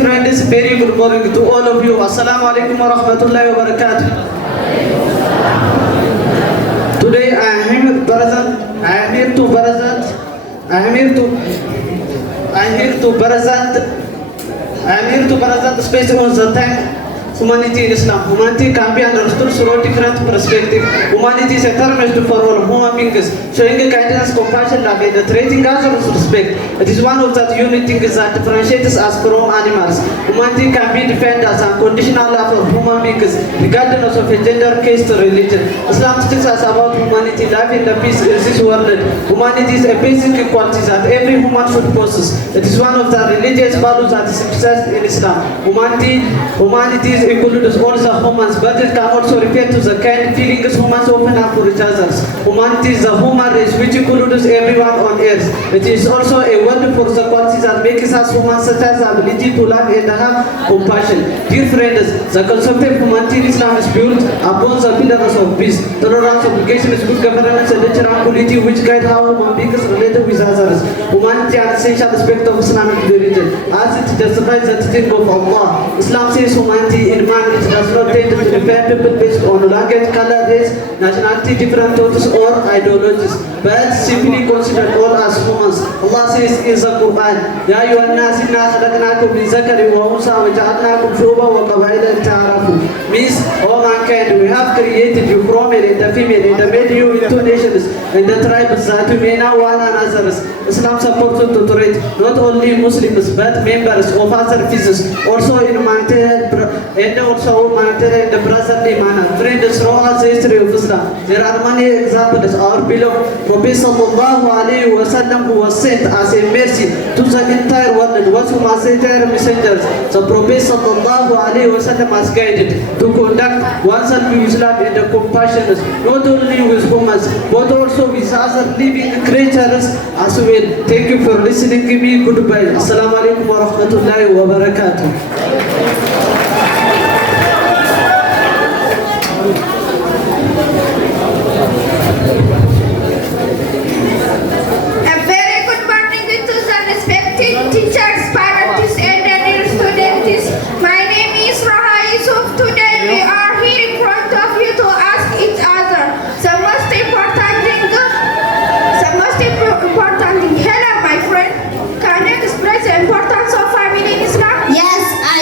friends, very good morning to all of you. Assalamu alaikum wa rahmatullahi wa barakatuh. Today I am here to present the space on the time. Humanity in Islam. Humanity can be understood through different perspectives. Humanity is a term used for all human beings, showing a kindness, compassion, love, and treating others with respect. It is one of the unique things that differentiates us from animals. Humanity can be defined as unconditional love for human beings, regardless of a gender, caste, or religion. Islam teaches us about humanity, love, and peace in this world. Humanity is a basic quality that every human should possess. It is one of the religious values that is emphasized in Islam. Humanity is includes all the humans, but it can also refer to the kind feelings humans often have for each other. Humanity is the human race which includes everyone on earth. It is also a word for the qualities that makes us humans, such as the ability to love and have compassion. Dear friends, the concept of humanity in Islam is built upon the pillars of peace, tolerance, obligation, good governance, and natural equality which guide how human beings relate with others. Humanity is an essential aspect of Islamic religion, as it justifies the teaching of Allah. Islam says humanity imaan, it does not tend to refer people based on language, color, race, nationality, different thoughts or ideologies, but simply consider all as humans. Allah says in the Quran, Ya ayyuhan nas inna khalaqnakum min zakarin wa unsa wa ja'alnakum shu'uban wa qaba'ila lita'arafu. Means, oh mankind, we have created you from male and female and made you into nations and the tribes that you may know one another. Islam supports to tolerate not only Muslims but members of other faiths, also in humanitarian and brotherly manner. Friends, throughout the history of Islam, there are many examples. Our beloved Prophet sallallahu alaihi wasallam, who was sent as a mercy to the entire world, was from as entire messengers. The Prophet sallallahu alaihi wasallam has guided to conduct oneself with Islam and compassion, not only with humans but also with other living creatures as well. Thank you for listening to me. Goodbye. Assalamu alaikum wa rahmatullahi wa barakatuh. Teachers, parents, and dear students, my name is Raha Yusuf. Today we are here in front of you to ask each other the most important thing. Hello, my friend. Can you express the importance of family in Islam? Yes, I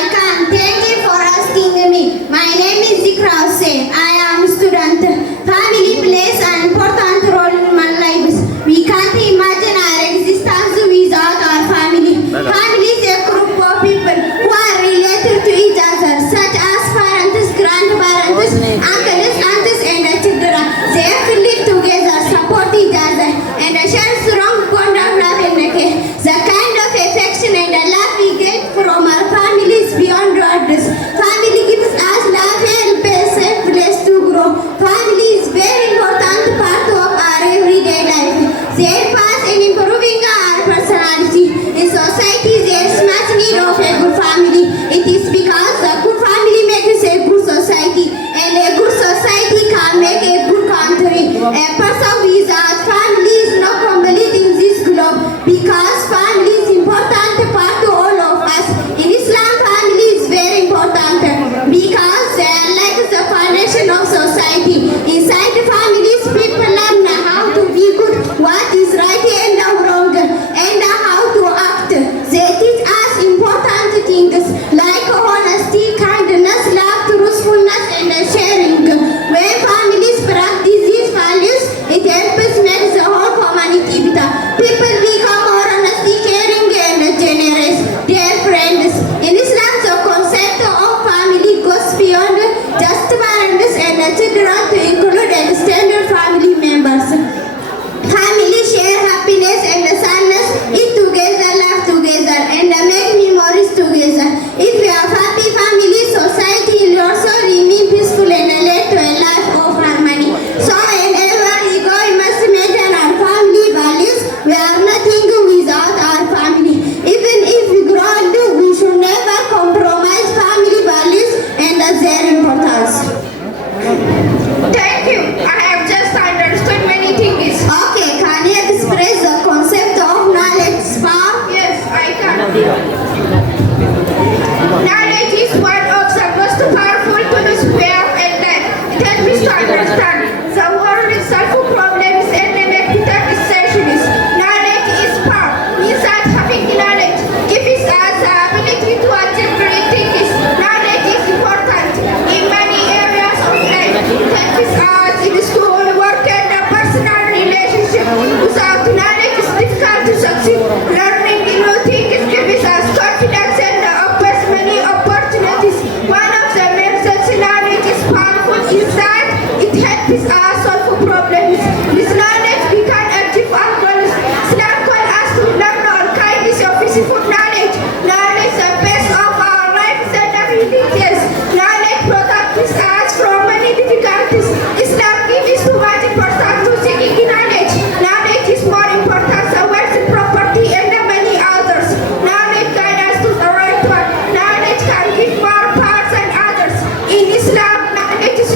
helps us solve problems. This knowledge we can achieve our goals. Islam calls us to learn all kinds of useful knowledge. Knowledge is the best of our rights and abilities. Knowledge protects us from many difficulties. Islam gives too much importance to seeking knowledge. Knowledge is more important than wealth, property, and many others. Knowledge guides us to the right one. Knowledge can give more power than others. In Islam, knowledge is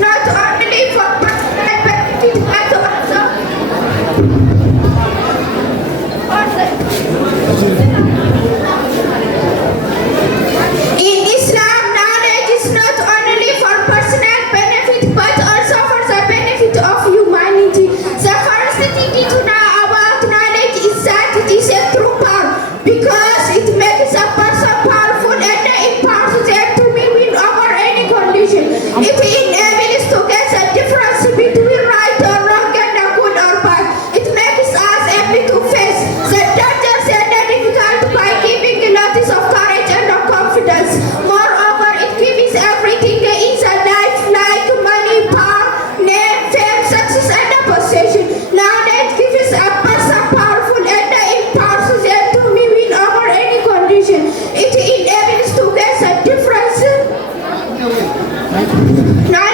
not only for personal benefit, but also in Islam, knowledge is not only for personal benefit, but also for the benefit of humanity. The first thing to know about knowledge is that it is a true power, because it makes a person powerful and empowers them to win over any condition. It enables to get the difference between right or wrong and good or bad. It makes us able to face the dangers and the difficult by giving notice of courage and confidence. Moreover, it gives everything in the life like money, power, name, fame, success, and possession. Knowledge gives a person powerful and empowers them to win over any condition. It enables to get the difference. Knowledge